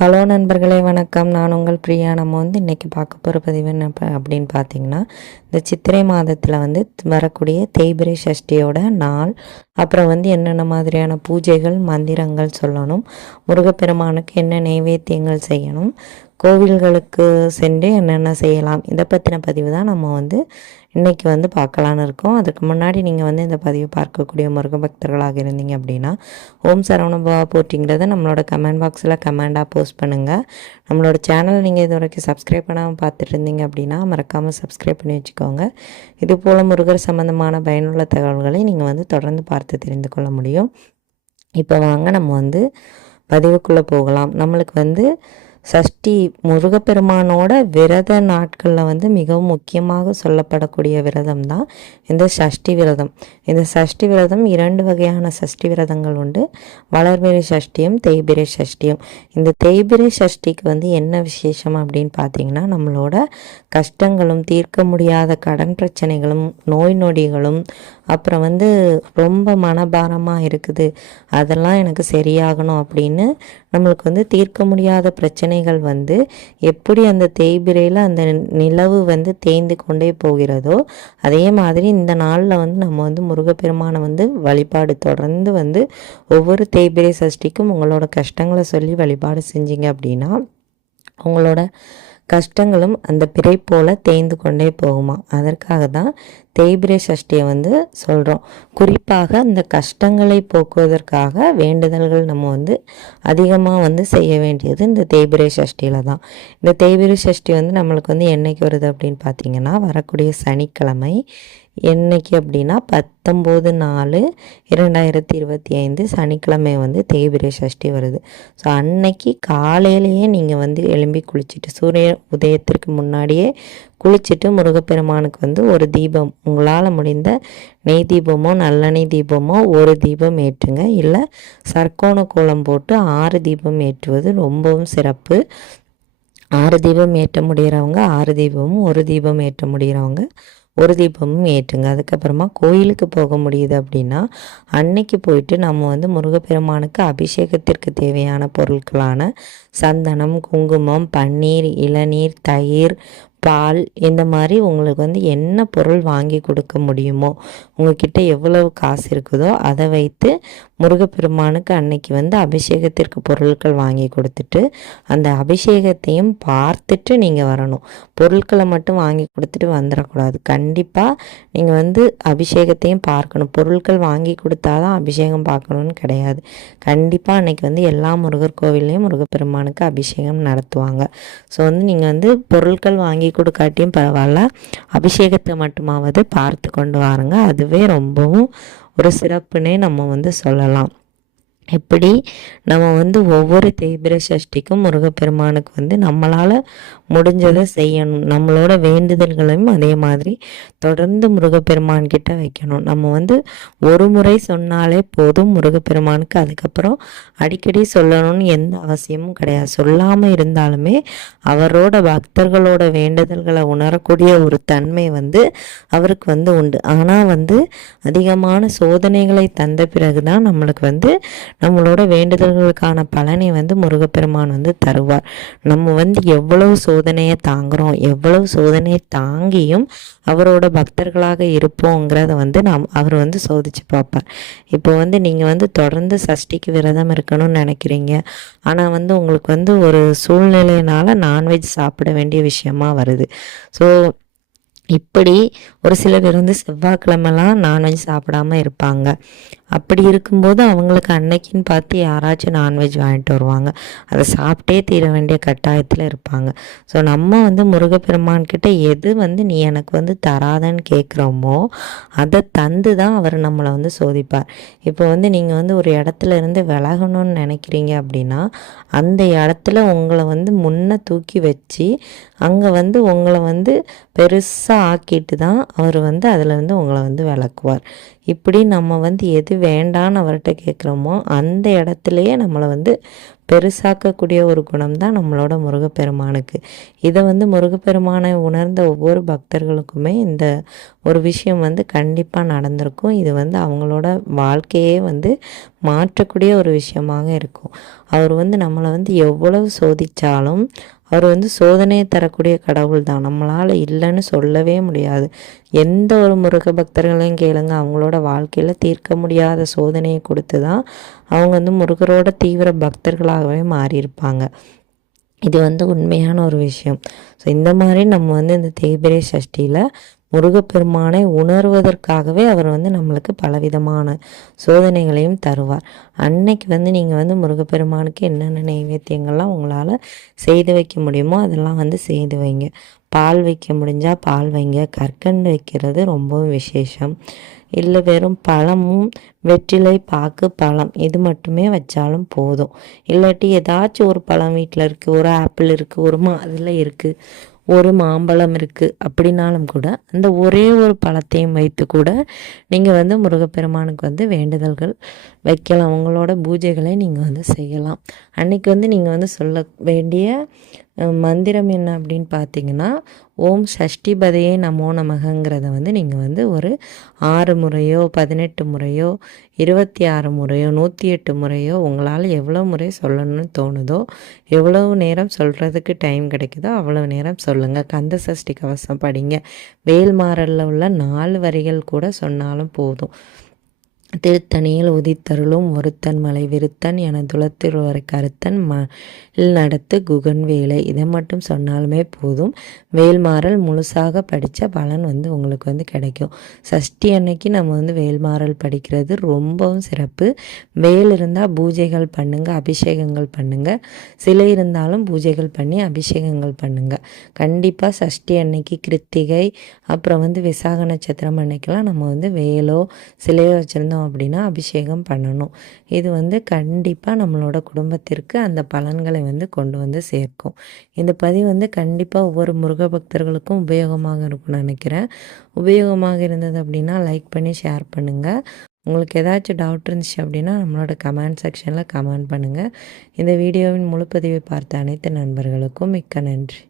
Hello நண்பர்களே, வணக்கம். நான் உங்கள் பிரியா. நம்ம இன்றைக்கி பார்க்க போகிற பதிவு என்ன அப்படின்னு பார்த்தீங்கன்னா, இந்த சித்திரை மாதத்தில் வரக்கூடிய தேய்பிறை சஷ்டியோட நாள், அப்புறம் என்னென்ன மாதிரியான பூஜைகள் மந்திரங்கள் சொல்லணும், முருகப்பெருமானுக்கு என்ன நைவேத்தியங்கள் செய்யணும், கோவில்களுக்கு சென்று என்னென்ன செய்யலாம், இதை பற்றின பதிவு தான் நம்ம இன்றைக்கி பார்க்கலான்னு இருக்கோம். அதுக்கு முன்னாடி நீங்கள் இந்த பதிவு பார்க்கக்கூடிய முருக பக்தர்களாக இருந்தீங்க அப்படின்னா, ஓம் சரவணபவா போட்டிங்கிறத நம்மளோட கமெண்ட் பாக்ஸில் கமெண்டாக போஸ்ட் பண்ணுங்கள். நம்மளோட சேனல் நீங்கள் இது வரைக்கும் சப்ஸ்கிரைப் பண்ணாமல் பார்த்துட்டு இருந்தீங்க அப்படின்னா மறக்காமல் சப்ஸ்கிரைப் பண்ணி வச்சுக்கோங்க. இது போல் முருகர் சம்மந்தமான பயனுள்ள தகவல்களை நீங்கள் தொடர்ந்து பார்த்து தெரிந்து கொள்ள முடியும். இப்போ வாங்க நம்ம பதிவுக்குள்ளே போகலாம். நம்மளுக்கு சஷ்டி முருகப்பெருமானோட விரத நாட்களில் மிகவும் முக்கியமாக சொல்லப்படக்கூடிய விரதம் தான் இந்த சஷ்டி விரதம். இந்த சஷ்டி விரதம் 2 வகையான சஷ்டி விரதங்கள் உண்டு. வளர்பிறை சஷ்டியும் தேய்பிறை சஷ்டியும். இந்த தேய்பிறை சஷ்டிக்கு என்ன விசேஷம் அப்படின்னு பார்த்தீங்கன்னா, நம்மளோட கஷ்டங்களும் தீர்க்க முடியாத கடன் பிரச்சனைகளும் நோய் நொடிகளும் அப்புறம் ரொம்ப மனபாரமாக இருக்குது, அதெல்லாம் எனக்கு சரியாகணும் அப்படின்னு நம்மளுக்கு தீர்க்க முடியாத பிரச்சனைகள் எப்படி அந்த தேய்பிரையில் அந்த நிலவு தேய்ந்து கொண்டே போகிறதோ, அதே மாதிரி இந்த நாளில் நம்ம முருகப்பெருமானை வழிபாடு தொடர்ந்து ஒவ்வொரு தேய்பிரை சஷ்டிக்கும் உங்களோட கஷ்டங்களை சொல்லி வழிபாடு செஞ்சீங்க அப்படின்னா உங்களோட கஷ்டங்களும் அந்த பிறை போல தேய்ந்து கொண்டே போகுமா. அதற்காக தான் தேய்பிரை சஷ்டியை சொல்கிறோம். குறிப்பாக அந்த கஷ்டங்களை போக்குவதற்காக வேண்டுதல்கள் நம்ம அதிகமாக செய்ய வேண்டியது இந்த தேய்பிரை சஷ்டியில் தான். இந்த தேய்பிரை சஷ்டி நம்மளுக்கு என்னைக்கு வருது அப்படின்னு பார்த்தீங்கன்னா, வரக்கூடிய சனிக்கிழமை. என்னைக்கு அப்படின்னா 19/4/2025 சனிக்கிழமை தேய்பிரை சஷ்டி வருது. ஸோ அன்னைக்கு காலையிலேயே நீங்கள் எழும்பி குளிச்சுட்டு சூரிய உதயத்திற்கு முன்னாடியே குளிச்சுட்டு முருகப்பெருமானுக்கு ஒரு தீபம், உங்களால் முடிந்த நெய் தீபமோ நல்லெண்ணெய் தீபமோ ஒரு தீபம் ஏற்றுங்க. இல்லை சர்க்கோண கோலம் போட்டு 6 தீபம் ஏற்றுவது ரொம்பவும் சிறப்பு. 6 தீபம் ஏற்ற முடிகிறவங்க 6 தீபமும், ஒரு தீபம் ஏற்ற முடிகிறவங்க ஒரு தீபமும் ஏற்றுங்க. அதுக்கப்புறமா கோயிலுக்கு போக முடியுது அப்படின்னா அன்னைக்கு போயிட்டு நம்ம முருகப்பெருமானுக்கு அபிஷேகத்திற்கு தேவையான பொருட்களான சந்தனம், குங்குமம், பன்னீர், இளநீர், தயிர், பால், இந்த மாதிரி உங்களுக்கு என்ன பொருள் வாங்கி கொடுக்க முடியுமோ, உங்ககிட்ட எவ்வளவு காசு இருக்குதோ அதை வைத்து முருகப்பெருமானுக்கு அன்னைக்கு அபிஷேகத்திற்கு பொருட்கள் வாங்கி கொடுத்துட்டு அந்த அபிஷேகத்தையும் பார்த்துட்டு நீங்கள் வரணும். பொருட்களை மட்டும் வாங்கி கொடுத்துட்டு வந்துடக்கூடாது. கண்டிப்பாக நீங்கள் அபிஷேகத்தையும் பார்க்கணும். பொருட்கள் வாங்கி கொடுத்தாதான் அபிஷேகம் பார்க்கணுன்னு கிடையாது. கண்டிப்பாக அன்னைக்கு எல்லா முருகர் கோவில்லையும் முருகப்பெருமானுக்கு அபிஷேகம் நடத்துவாங்க. ஸோ நீங்கள் பொருட்கள் வாங்கி கொடுக்காட்டியும் பரவாயில்ல, அபிஷேகத்தை மட்டுமாவது பார்த்து கொண்டு வாருங்க. அதுவே ரொம்பவும் ஒரு சிறப்புனே நம்ம சொல்லலாம். இப்படி நம்ம ஒவ்வொரு தேய்பிரை சஷ்டிக்கும் முருகப்பெருமானுக்கு நம்மளால் முடிஞ்சதை செய்யணும். நம்மளோட வேண்டுதல்களையும் அதே மாதிரி தொடர்ந்து முருகப்பெருமான் கிட்ட வைக்கணும். நம்ம ஒரு முறை சொன்னாலே போதும் முருகப்பெருமானுக்கு. அதுக்கப்புறம் அடிக்கடி சொல்லணும்னு எந்த அவசியமும் கிடையாது. சொல்லாமல் இருந்தாலுமே அவரோட பக்தர்களோட வேண்டுதல்களை உணரக்கூடிய ஒரு தன்மை அவருக்கு உண்டு. ஆனால் அதிகமான சோதனைகளை தந்த பிறகு தான் நம்மளுக்கு நம்மளோட வேண்டுதல்களுக்கான பலனை முருகப்பெருமான் தருவார். நம்ம எவ்வளவு சோதனையை தாங்குறோம், எவ்வளவு சோதனையை தாங்கியும் அவரோட பக்தர்களாக இருப்போங்கிறத அவர் சோதிச்சு பார்ப்பார். இப்போ நீங்கள் தொடர்ந்து சஷ்டிக்கு விரதம் இருக்கணும்னு நினைக்கிறீங்க. ஆனால் உங்களுக்கு ஒரு சூழ்நிலையினால நான்வெஜ் சாப்பிட வேண்டிய விஷயமா வருது. ஸோ இப்படி ஒரு சில பேர் செவ்வாய்க்கிழமெல்லாம் நான்வெஜ் சாப்பிடாமல் இருப்பாங்க. அப்படி இருக்கும்போது அவங்களுக்கு அன்னைக்குன்னு பார்த்து யாராச்சும் நான்வெஜ் வாங்கிட்டு வருவாங்க. அதை சாப்பிட்டே தீர வேண்டிய கட்டாயத்தில் இருப்பாங்க. ஸோ நம்ம முருகப்பெருமான்கிட்ட எது நீ எனக்கு தராதன்னு கேட்குறோமோ அதை தந்து தான் அவர் நம்மளை சோதிப்பார். இப்போ நீங்கள் ஒரு இடத்துல இருந்து விலகணும்னு நினைக்கிறீங்க அப்படின்னா அந்த இடத்துல உங்களை முன்ன தூக்கி வச்சு அங்கே உங்களை பெருசாக ஆக்கிட்டு தான் அவர் அதில் உங்களை விளக்குவார். இப்படி நம்ம எது வேண்டான்னு அவர்கிட்ட கேட்குறோமோ அந்த இடத்துலையே நம்மளை பெருசாக்கக்கூடிய ஒரு குணம் தான் நம்மளோட முருகப்பெருமானுக்கு. இதை வந்து முருகப்பெருமானை உணர்ந்த ஒவ்வொரு பக்தர்களுக்குமே இந்த ஒரு விஷயம் வந்து கண்டிப்பாக நடந்திருக்கும். இது வந்து அவங்களோட வாழ்க்கையே வந்து மாற்றக்கூடிய ஒரு விஷயமாக இருக்கும். அவர் வந்து நம்மளை வந்து எவ்வளவு சோதித்தாலும் அவர் வந்து சோதனையை தரக்கூடிய கடவுள் தான். நம்மளால் இல்லைன்னு சொல்லவே முடியாது. எந்த ஒரு முருக பக்தர்களையும் கேளுங்க, அவங்களோட வாழ்க்கையில் தீர்க்க முடியாத சோதனையை கொடுத்து தான் அவங்க வந்து முருகரோட தீவிர பக்தர்களாகவே மாறியிருப்பாங்க. இது வந்து உண்மையான ஒரு விஷயம். ஸோ இந்த மாதிரி நம்ம வந்து இந்த தேய்பிறை சஷ்டியில் முருகப்பெருமானை உணர்வதற்காகவே அவர் வந்து நம்மளுக்கு பலவிதமான சோதனைகளையும் தருவார். அன்னைக்கு வந்து நீங்கள் வந்து முருகப்பெருமானுக்கு என்னென்ன நைவேத்தியங்கள்லாம் உங்களால் செய்து வைக்க முடியுமோ அதெல்லாம் வந்து செய்து வைங்க. பால் வைக்க முடிஞ்சால் பால் வைங்க. கற்கண்டு வைக்கிறது ரொம்பவும் விசேஷம். இல்லை வெறும் பழமும் வெற்றிலை பாக்கு பழம் இது மட்டுமே வச்சாலும் போதும். இல்லாட்டி ஏதாச்சும் ஒரு பழம் வீட்டில் இருக்குது, ஒரு ஆப்பிள் இருக்குது, ஒரு மாதுளை இருக்குது, ஒரு மாம்பழம் இருக்குது அப்படின்னாலும் கூட அந்த ஒரே ஒரு பழத்தையும் வைத்து கூட நீங்கள் வந்து முருகப்பெருமானுக்கு வந்து வேண்டுதல்கள் வைக்கலாம். உங்களோட பூஜைகளை நீங்கள் வந்து செய்யலாம். அன்றைக்கி வந்து நீங்கள் வந்து சொல்ல வேண்டிய மந்திரம் என்ன அப்படின்னு பார்த்தீங்கன்னா, ஓம் சஷ்டிபதையே நமோ நமகங்கிறத வந்து நீங்கள் வந்து ஒரு 6 முறையோ 18 முறையோ 26 முறையோ 108 முறையோ உங்களால் எவ்வளோ முறை சொல்லணும்னு தோணுதோ, எவ்வளவு நேரம் சொல்கிறதுக்கு டைம் கிடைக்குதோ அவ்வளோ நேரம் சொல்லுங்கள். கந்த சஷ்டி கவசம் படிங்க. வேல்மாறலில் உள்ள 4 வரிகள் கூட சொன்னாலும் போதும். திருத்தணியில் உதித்தருளும் ஒருத்தன் மலை விருத்தன் என துளத்திருவரை கருத்தன் நடத்து குகன் வேலை, இதை மட்டும் சொன்னாலுமே போதும். வேல்மாறல் முழுசாக படித்த பலன் வந்து உங்களுக்கு வந்து கிடைக்கும். சஷ்டி அன்னைக்கு நம்ம வந்து வேல்மாறல் படிக்கிறது ரொம்பவும் சிறப்பு. வேல் இருந்தால் பூஜைகள் பண்ணுங்கள், அபிஷேகங்கள் பண்ணுங்கள். சிலை இருந்தாலும் பூஜைகள் பண்ணி அபிஷேகங்கள் பண்ணுங்கள். கண்டிப்பாக சஷ்டி அன்னைக்கு கிருத்திகை அப்புறம் வந்து விசாக நட்சத்திரம் அன்னைக்கெல்லாம் நம்ம வந்து வேலோ சிலையோ வச்சுருந்தோம் அப்படின்னா அபிஷேகம் பண்ணணும். இது வந்து கண்டிப்பாக நம்மளோட குடும்பத்திற்கு அந்த பலன்களை வந்து கொண்டு வந்து சேர்க்கும். இந்த பதிவு வந்து கண்டிப்பாக ஒவ்வொரு முருக பக்தர்களுக்கும் உபயோகமாக இருக்கும்னு நினைக்கிறேன். உபயோகமாக இருந்தது அப்படின்னா லைக் பண்ணி ஷேர் பண்ணுங்கள். உங்களுக்கு ஏதாச்சும் டவுட் இருந்துச்சு அப்படின்னா நம்மளோட கமெண்ட் செக்ஷனில் கமெண்ட் பண்ணுங்கள். இந்த வீடியோவின் முழு பதிவை பார்த்த அனைத்து நண்பர்களுக்கும் மிக்க நன்றி.